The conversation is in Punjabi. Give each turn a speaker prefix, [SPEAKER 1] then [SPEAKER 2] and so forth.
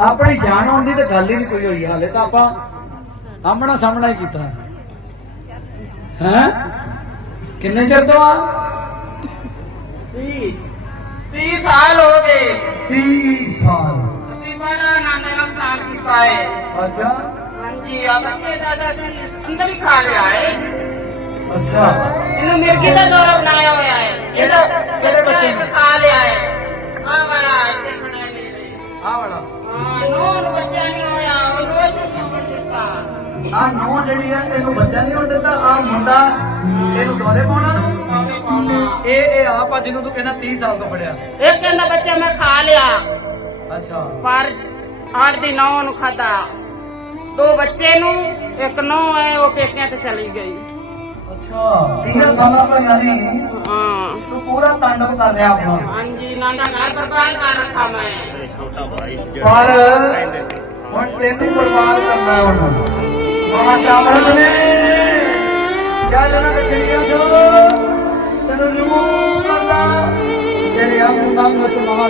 [SPEAKER 1] ਆਪਣੀ ਜਾਨ ਆਉਣ ਦੀ ਤਾਂ ਗੱਲ ਹੀ ਨਹੀਂ ਕੋਈ ਹੋਈ ਹਾਲੇ ਤਾਂ ਆਪਾਂ ਆਮਣਾ ਸਾਹਮਣਾ ਹੀ ਕੀਤਾ। ਹੈ? ਕਿੰਨੇ ਚਿਰ ਤੋਂ ਆ?
[SPEAKER 2] ਸੀ 30 ਸਾਲ ਹੋ ਗਏ।
[SPEAKER 1] 30 ਸਾਲ।
[SPEAKER 2] ਅਸੀਂ ਬੜਾ ਆਨੰਦ ਨਾਲ ਸਾਲ ਕੀਤਾ ਹੈ
[SPEAKER 1] ਅੱਛਾ।
[SPEAKER 2] ਹਾਂਜੀ ਆ ਬੱਚੇ ਦਾਦਾ ਸੀ ਅੰਦਰ ਹੀ ਖਾ ਲਿਆ ਹੈ
[SPEAKER 1] ਅੱਛਾ।
[SPEAKER 2] ਇਹਨੂੰ ਮਿਰਗੀ ਦਾ ਦੌਰਾ ਬਣਾਇਆ ਹੋਇਆ ਹੈ
[SPEAKER 1] ਕਿਹੜਾ ਕਿਹੜੇ ਬੱਚੇ ਨੇ?
[SPEAKER 2] ਲਈ
[SPEAKER 1] ਆ ਵਾਲਾ।
[SPEAKER 2] ਹਾਂ ਨੂਰ ਬੱਚਾ ਨਹੀਂ ਹੋਇਆ ਉਹ ਰੋਜ਼ ਨਹੀਂ ਬਣ ਦਿੱਤਾ।
[SPEAKER 1] ਆ ਨੋ ਜਿਹੜੀ ਹੈ ਇਹਨੂੰ ਬੱਚਾ ਨਹੀਂ ਹੋਣ ਦਿੱਤਾ ਆ ਮੁੰਡਾ ਇਹਨੂੰ ਦੁਆਰੇ ਪਾਉਣਾ ਨੂੰ?
[SPEAKER 2] ਪਾਉਣੇ ਪਾਉਣਾ।
[SPEAKER 1] ਇਹ ਇਹ ਆਪ ਆ ਜਿਹਨੂੰ ਤੂੰ ਕਹਿੰਦਾ 30 ਸਾਲ ਤੋਂ ਪੜਿਆ
[SPEAKER 2] ਇਹ ਕਹਿੰਦਾ ਬੱਚਾ ਮੈਂ ਖਾ ਲਿਆ।
[SPEAKER 1] ਅੱਛਾ।
[SPEAKER 2] ਪਰ ਆठ ਦੀ ਨੌ ਨੂੰ ਖਾਦਾ ਦੋ ਬੱਚੇ ਨੂੰ ਇੱਕ ਨੌ ਹੈ ਉਹ ਪੇਕਿਆਂ ਤੇ ਚਲੀ ਗਈ।
[SPEAKER 1] ਅੱਛਾ 30 ਸਾਲਾਂ ਤੋਂ ਯਾਨੀ
[SPEAKER 2] ਹਾਂ।
[SPEAKER 1] ਤੂੰ ਪੂਰਾ ਤਾਂਡਵ ਕਰ ਰਿਹਾ ਆਪਣਾ।
[SPEAKER 2] ਹਾਂਜੀ ਨਾਨਾ ਘਰ ਬਰਬਾਦ ਕਰ ਰੱਖਾ ਮੈਂ।
[SPEAKER 1] ਪਰ ਹੁਣ ਤੈਨੂੰ ਬਰਬਾਦ ਕਰਨਾ ਹੈ ਹੁਣ। ਮਾਂ ਚਾਵਲ ਨੇ ਕਿਆ ਲੈਣਾ ਕਚੜੀਆਂ ਜੋ ਤੈਨੂੰ ਰਿਮੂਵ ਕਰਨਾ ਤੇਰੇ ਅੰਗ ਅੰਗ ਚ ਮਹਾ